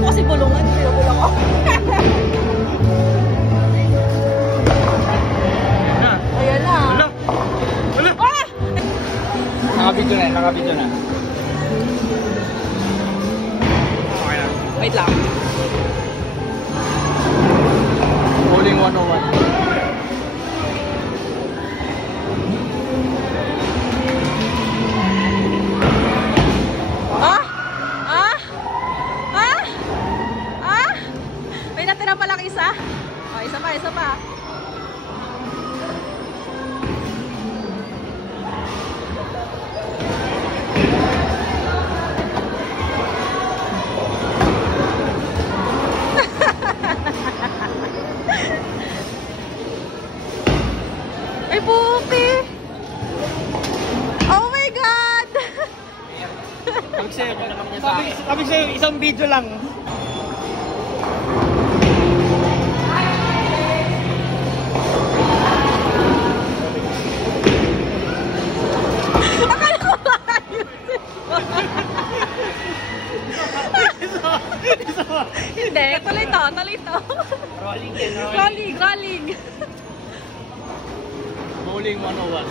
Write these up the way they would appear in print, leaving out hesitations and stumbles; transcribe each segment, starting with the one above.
mo kasi bulungan, pinabulong ako. Ayan na. Wala! Wala! Ah! Nakabidyo na, nakabidyo na. Okay na. Wait lang. Bowling 101. May natira palang isa. Oh, isa pa, isa pa. Ay, pupi! Oh my God! Sabi sa'yo, isang video lang. Akala ko ayusin mo. Hindi, tuloy to, tuloy to. Rolling yan, Rolling, rolling. Bowling 101.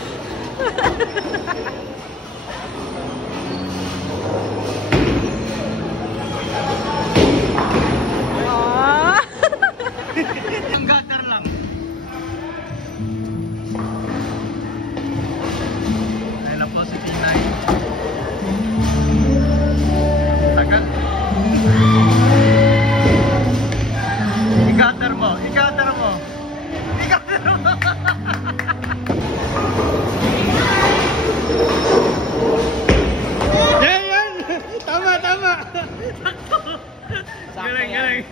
Ah. Ang gutter lang. Ayun lang po si Pinay. Tagal. I-gutter mo, i-gutter mo. I-gutter mo. Yan, yan. Tama, tama. Galing, galing.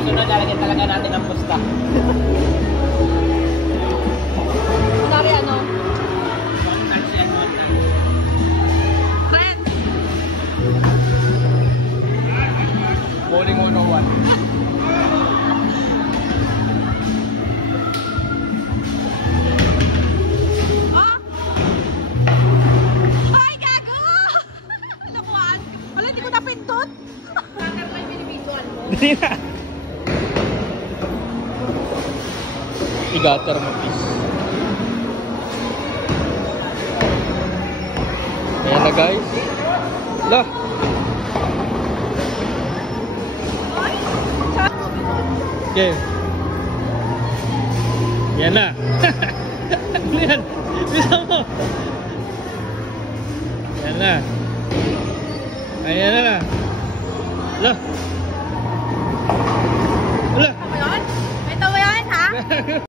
Sunod lalagyan talaga natin ang pusta. Kunwari ano? Friends! Bowling 101. Ah! Ay, gago! Nakuhaan. Wala, hindi ko napindot. Hindi na. I-gutter mo, please. Ayan na, guys. Lah. Okay. Yan na. Ano yan? Bisa mo. Yan na. Ayan na. Lah.